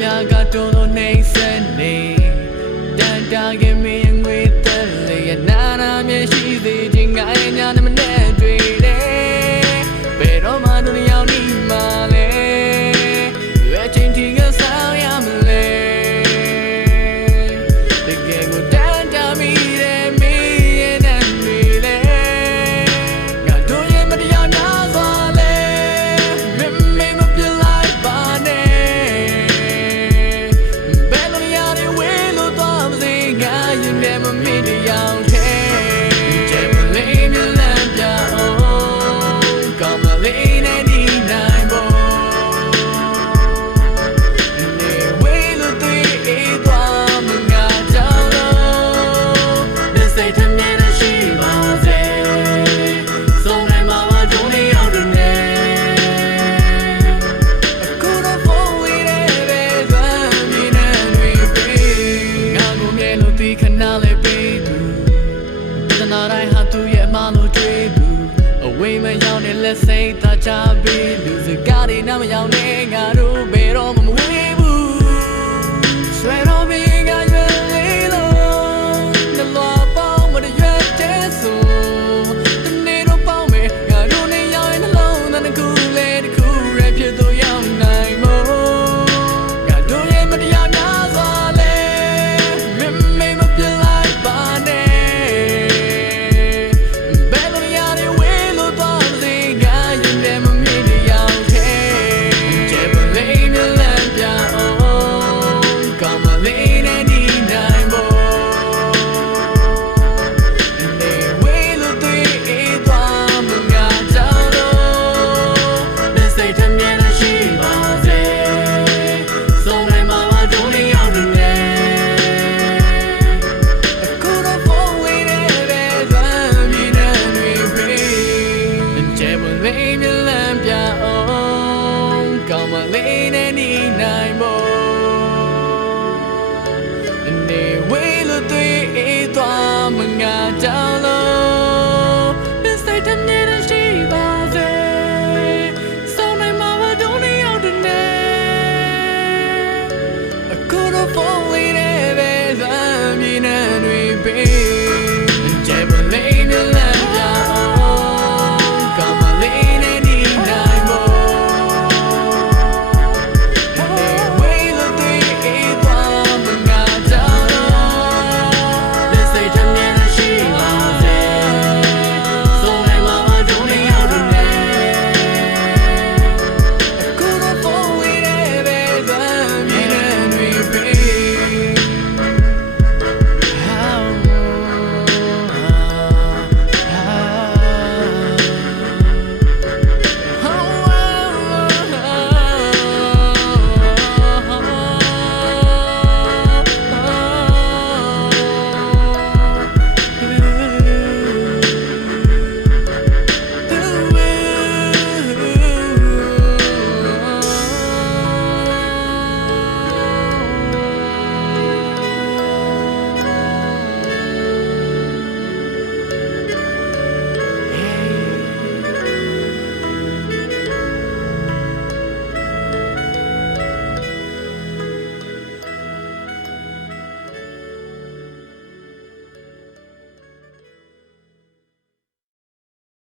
များကတွန်းလို့နှိမ့်ဆက်နေတန်တာခင်မ မရောက်နဲ့လက်စိတ်သာချပြီးလူစကားတွေနားမရောက်နဲ့ငါတို့ဘယ်တော့မှမဝေးဘူးဆွဲတော့ပြီ 你耐磨。